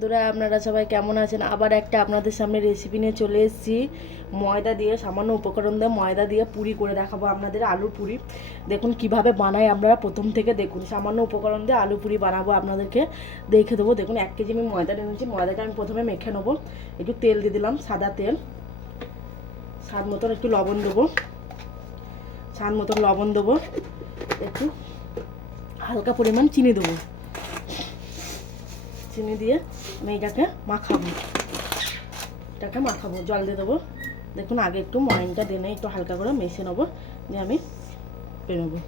বন্ধুরা, আপনারা সবাই কেমন আছেন? আবার একটা আপনাদের সামনে রেসিপি নিয়ে চলে এসেছি। ময়দা দিয়ে, সামান্য উপকরণ দিয়ে ময়দা দিয়ে পুরি করে দেখাবো আপনাদের আলু পুরি। দেখুন কীভাবে বানাই আপনারা প্রথম থেকে। দেখুন, সামান্য উপকরণ দিয়ে আলু পুরি বানাবো আপনাদেরকে। দেখে দেবো, দেখুন এক কেজি আমি ময়দা নিয়েছি। ময়দাটা আমি প্রথমে মেখে নেব। একটু তেল দিয়ে দিলাম, সাদা তেল। স্বাদ মতন একটু লবণ দেবো। স্বাদ মতন লবণ দেবো। একটু হালকা পরিমাণ চিনি দেবো। চিনি দিয়ে আমি এটাকে মাখাবো। এটাকে মাখাবো, জল দিয়ে দেবো। দেখুন, আগে একটু ময়নটা দিয়ে একটু হালকা করে মেশে নেব, দিয়ে আমি বেরোবো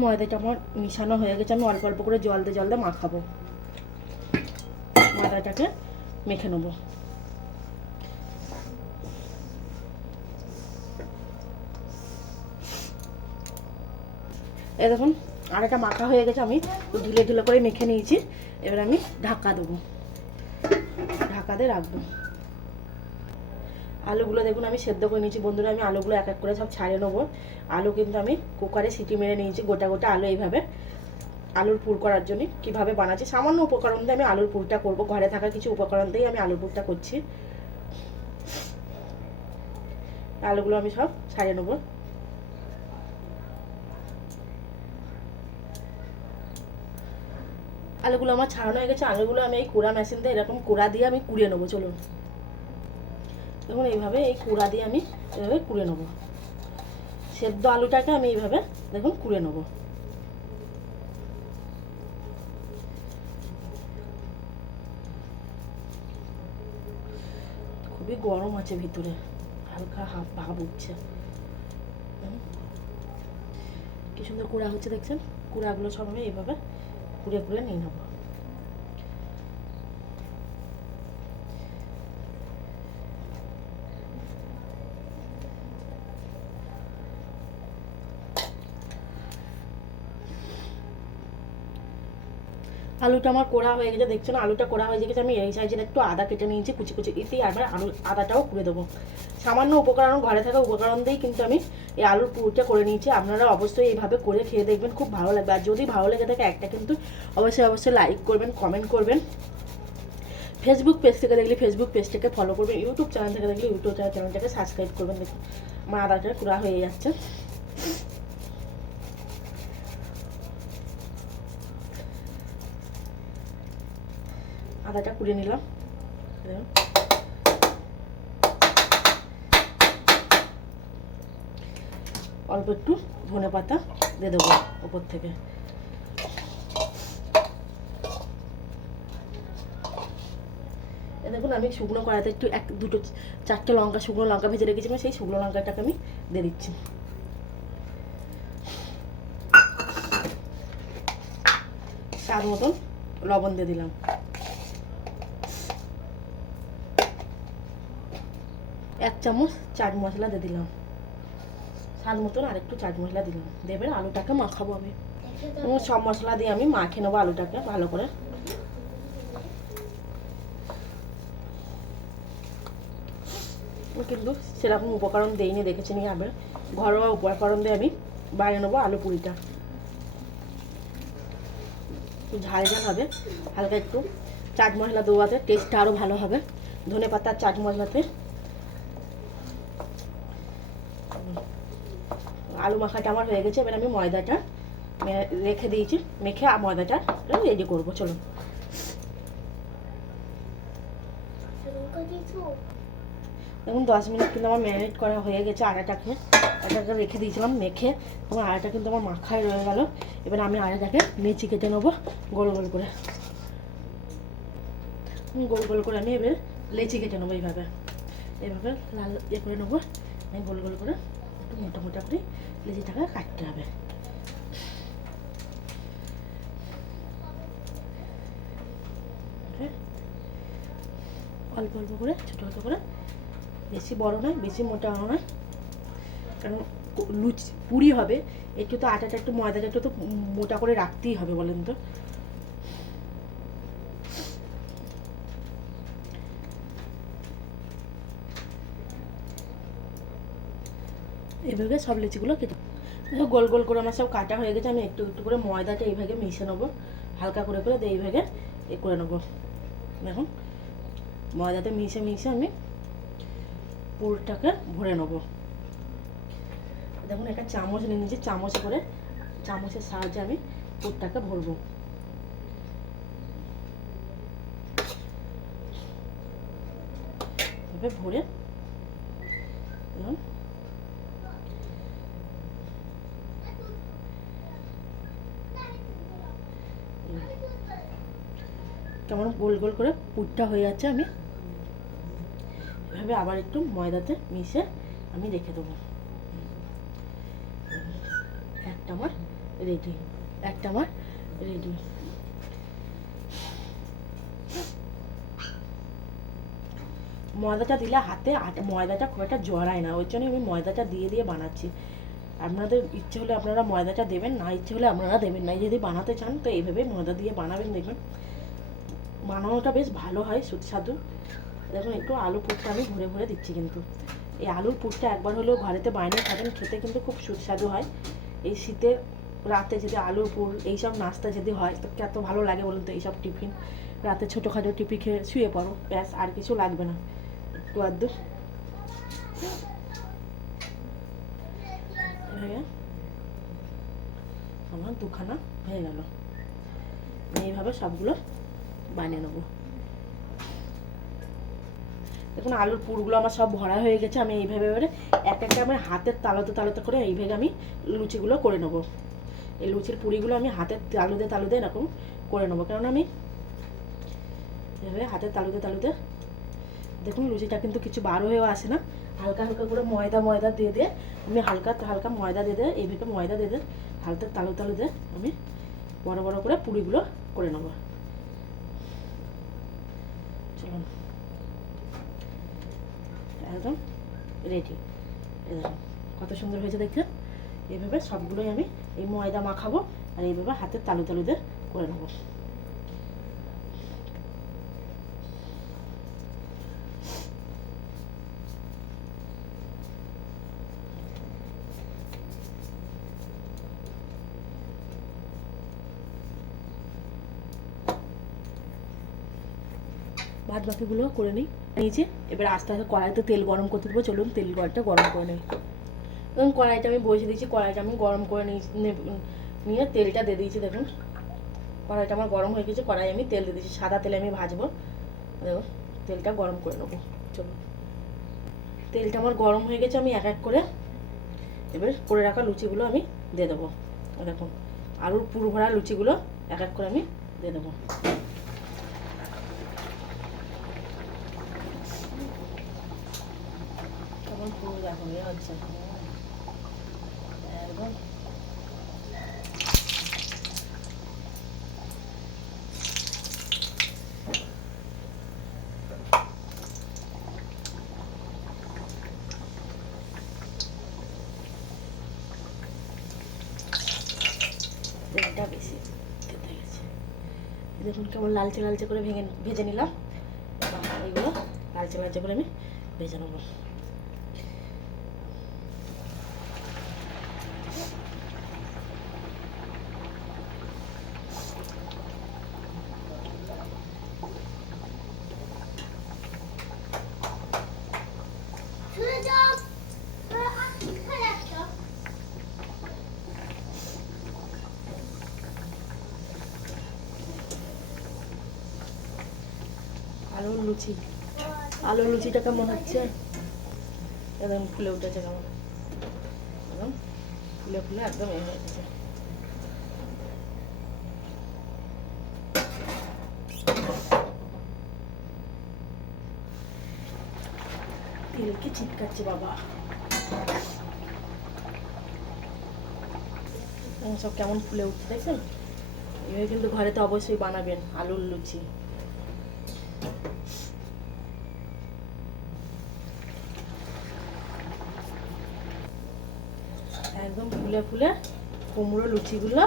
ময়দাটা আমার মিশানো হয়ে গেছে, আমি অল্প অল্প করে জল দিয়ে জল দিয়ে মাখাবো। ময়দাটাকে মেখে নেব। এই দেখুন আড়াটা মাখা হয়ে গেছে, আমি ঢিলে ঢিলে করে মেখে নিয়েছি। এবার আমি ঢাকা দেবো। ঢাকা দিয়ে রাখব। আলুগুলো দেখুন, আমি সেদ্ধ করে নিয়েছি। বন্ধুরা, আমি আলুগুলো এক এক করে সব ছাড়িয়ে নেব। আলু কিন্তু আমি কুকারে সিটি মেরে নিয়েছি, গোটা গোটা আলু এইভাবে। আলুর পুর করার জন্য কীভাবে বানাচ্ছি, সামান্য উপকরণ দিয়ে আমি আলুর পুরটা করব। ঘরে থাকা কিছু উপকরণ দিয়েই আমি আলুর পুরটা করছি। আলুগুলো আমি সব ছাড়িয়ে নেব। আলুগুলো আমার ছাড়ানো হয়ে গেছে, আলুগুলো আমি এই কুড়া মেশিন দিয়ে এরকম কুড়া দিয়ে আমি কুড়িয়ে নেব, চলুন। দেখুন, এইভাবে এই কুড়া দিয়ে আমি এভাবে কুড়ে নেব। সেদ্ধ আলুটাকে আমি এইভাবে, দেখুন কুড়ে নেব। খুবই গরম আছে ভিতরে, হালকা হাফ ভাব উঠছে। কি সুন্দর কুড়া হচ্ছে, দেখছেন? কুড়াগুলো সব আমি এইভাবে কুড়ে কুড়ে নিয়ে নেব। আলুটা আমার কোড়া হয়ে গেছে, দেখছ না? আলুটা কোড়া হয়ে গেছে, আমি এই সাইজের একটু আদা কেটে নিয়েছি, কুচি কুচি এতেই আবার আলু আদাটাও করে দেবো। সামান্য উপকরণ, ঘরে থাকা উপকরণ দিয়েই কিন্তু আমি এই আলুর পুরটা করে নিয়েছি। আপনারা অবশ্যই এইভাবে করে খেয়ে দেখবেন, খুব ভালো লাগবে। আর যদি ভালো লেগে থাকে, একটা কিন্তু অবশ্যই অবশ্যই লাইক করবেন কমেন্ট করবেন। ফেসবুক পেজ থেকে দেখলে ফেসবুক পেজটাকে ফলো করবেন ইউটিউব চ্যানেল থেকে দেখলে ইউটিউব চ্যানেলটাকে সাবস্ক্রাইব করবেন। দেখুন, আমার আদাটা কুড়া হয়ে যাচ্ছে। আদাটা কুড়ে নিলাম। অল্প একটু ধনে পাতা দিয়ে দেবো ওপর থেকে। দেখুন, আমি শুকনো কড়াইতে একটু এক, দুটো, চারটে লঙ্কা, শুকনো লঙ্কা ভেজে রেখেছিলাম সেই শুকনো লঙ্কাটাকে আমি দিয়ে দিচ্ছি। স্বাদ মতন লবণ দিয়ে দিলাম। এক চামচ চাট মশলা দিয়ে দিলাম। স্বাদ মতন আরেকটু চাট মশলা দিলাম। দেবেন আলুটাকে মাখাবো আমি। এবং সব মশলা দিয়ে আমি মাখে নেব আলুটাকে ভালো করে। কিন্তু সেরকম উপকরণ দেইনি, দেখেছি নিয়ে আবার। ঘরোয়া উপকরণ দিয়ে আমি বাইরে নেব আলু পুরিটা। একটু ঝাল ঝাল হবে। হালকা একটু চাট মশলা দেওয়াতে টেস্টটা আরও ভালো হবে। ধনে পাতার চাট মশলাতে আলু মাখাটা আমার হয়ে গেছে এবার আমি ময়দাটা রেখে দিয়েছি মেখে ময়দাটা রেডি করব চলুন। দেখুন দশ মিনিট কিন্তু আমার ম্যারিনেট করা হয়ে গেছে আটাটাকে আটাটা রেখে দিয়েছিলাম মেখে। এবং আটাটা কিন্তু আমার মাখায় রয়ে গেল। এবার আমি আটাটাকে নেচি কেটে নেব গোল গোল করে। গোল গোল করে আমি এবার লেচি কেটে নেব এইভাবে। এইভাবে লাল ইয়ে করে নেব আমি গোল গোল করে। মোটা মোটা করে লেচিটাকে কাটতে হবে। হ্যাঁ। অল্প অল্প করে, ছোটো ছোটো করে। বেশি বড় নয়, বেশি মোটাও নয়। কারণ লুচি, পুরি হবে, একটু তো আটাটা, একটু ময়দাটা, একটু তো মোটা করে রাখতেই হবে বলেন তো। এভাবে সব লিচিগুলো কেটে গোল গোল করে আমার সব কাটা হয়ে গেছে, আমি একটু একটু করে ময়দাটা এইভাবে মিশে নেব। হালকা করে করে দিয়ে এইভাবে এ করে নেব। দেখুন ময়দাতে মিশে মিশে আমি পুরটাকে ভরে নেব। দেখুন, একটা চামচ নিয়ে নিয়েছি, চামচ করে, চামচের সাহায্যে আমি পুরটাকে ভরবো। ভরে কেমন গোল গোল করে পুরটা হয়ে যাচ্ছে, আমি এভাবে আবার একটু ময়দাতে মিশে আমি রেখে দেবো। একটা আমার রেডি একটা আমার রেডি ময়দাটা দিলে হাতে ময়দাটা খুব একটা জড়ায় না, ওই জন্য আমি ময়দাটা দিয়ে দিয়ে বানাচ্ছি। আপনাদের ইচ্ছে হলে আপনারা ময়দাটা দেবেন, না ইচ্ছে হলে আপনারা দেবেন না। যদি বানাতে চান তো এইভাবে ময়দা দিয়ে বানাবেন, দেখবেন। বানানোটা বেশ ভালো হয়, সুস্বাদু। দেখুন, একটু আলু পুরটা আমি ভরে ভরে দিচ্ছি কিন্তু। এই আলুর পুরটা একবার হলেও ঘরেতে বাইরে খাবেন, খেতে কিন্তু খুব সুস্বাদু হয়। এই শীতের রাতে যদি আলুর পুর, এইসব নাস্তা যদি হয়, তো কত ভালো লাগে বলুন তো, এইসব টিফিন? রাতে ছোটোখাটো টিফিন খেয়ে শুয়ে পড়ো, ব্যাস, আর কিছু লাগবে না। একটু আধটু আমার দুখানা হয়ে গেল। এইভাবে সবগুলো বানিয়ে নেব। দেখুন, আলুর পুরগুলো আমার সব ভরা হয়ে গেছে, আমি এইভাবে এবারে এক একটা আমার হাতের তালুতে তালুতে করে এইভাবে আমি লুচিগুলো করে নেব। এই লুচির পুরিগুলো আমি হাতের তালুতে তালুতে এরকম করে নেব কারণ আমি এভাবে হাতের তালুতে তালুতে দেখুন, লুচিটা কিন্তু কিছু বার হয়েও আসে না। হালকা হালকা করে ময়দা ময়দা দিয়ে দিয়ে আমি হালকা হালকা ময়দা দিয়ে দিয়ে, এইভাবে ময়দা দিয়ে দিয়ে হালকা তালু তালু দিয়ে আমি বড় বড় করে পুরিগুলো করে নেব। একদম রেডি কত সুন্দর হয়েছে দেখতে। এইভাবে সবগুলোই আমি এই ময়দা মাখাবো আর এইভাবে হাতের তালু তালুদের করে নেব। ভাত বাকিগুলো করে নিই। নিয়েছি এবার আস্তে আস্তে কড়াইতে তেল গরম করতে দেবো। চলুন তেল গড়টা গরম করে নিই। এবং কড়াইটা আমি বসে দিয়েছি। কড়াইটা আমি গরম করে নিয়ে তেলটা দিয়ে দিয়েছি, দেখুন। কড়াইটা আমার গরম হয়ে গেছে। কড়াই আমি তেল দিয়ে দিয়েছি। সাদা তেলে আমি ভাজবো। দেখুন, তেলটা গরম করে নেব। চলুন। তেলটা আমার গরম হয়ে গেছে। আমি এক এক করে এবার করে রাখা লুচিগুলো আমি দিয়ে দেবো। দেখুন, আলুর পুরো ভরা লুচিগুলো এক এক করে আমি দিয়ে দেবো। কেমন পুরো দেখো ইয়ে হচ্ছে বেশি দেখুন কেমন লালচে লালচে করে ভেঙে ভেজে নিলাম। এইগুলো লালচে লালচে করে আমি ভেজে নেব। আলুর লুচি। লুচিটা কেমন হচ্ছে? একদম ফুলে উঠেছে কেমন? একদম ফুলে ফুলে একদম এ তেলকে ছিটকাচ্ছে বাবা? সব কেমন ফুলে উঠছে দেখছেন? এভাবে কিন্তু ঘরে তো অবশ্যই বানাবেন আলুর লুচি। একদম ফুলে ফুলে কুমড়ো লুচিগুলো।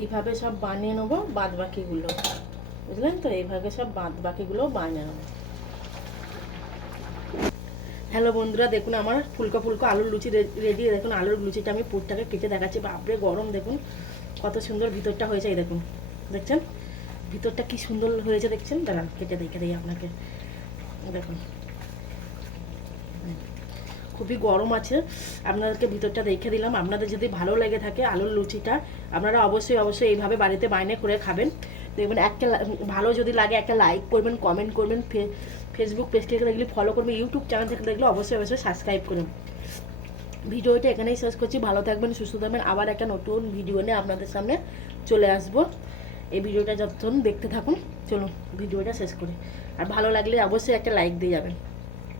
এইভাবে সব বানিয়ে নেব বাদ বাকিগুলো বুঝলেন তো? এইভাবে সব বাদ বাকিগুলো বানিয়ে নেব। হ্যালো বন্ধুরা, দেখুন আমার ফুলকো ফুলকো আলুর লুচি রেডি দেখুন, আলুর লুচিটা আমি পুরটাকে কেটে দেখাচ্ছি। বাপরে, গরম দেখুন। কত সুন্দর ভিতরটা হয়েছে এই দেখুন। দেখছেন? ভিতরটা কি সুন্দর হয়েছে দেখছেন? দাঁড়ান, কেটে দেখে দিই আপনাকে। দেখুন। খুবই গরম আছে। আপনাদেরকে ভিতরটা দেখে দিলাম। আপনাদের যদি ভালো লেগে থাকে আলুর লুচিটা, আপনারা অবশ্যই অবশ্যই এইভাবে বাড়িতে বাইনে করে খাবেন। দেখবেন একটা ভালো যদি লাগে একটা লাইক করবেন কমেন্ট করবেন ফেসবুক পেজ থেকে দেখলে ফলো করবেন ইউটিউব চ্যানেল থেকে দেখলে অবশ্যই অবশ্যই সাবস্ক্রাইব করবেন ভিডিওটা এখানেই শেষ করছি। ভালো থাকবেন, সুস্থ থাকবেন। আবার একটা নতুন ভিডিও নিয়ে আপনাদের সামনে চলে আসব। এই ভিডিওটা যতক্ষণ দেখতে থাকুন, চলুন ভিডিওটা শেষ করি। আর ভালো লাগলে অবশ্যই একটা লাইক দিয়ে যাবেন।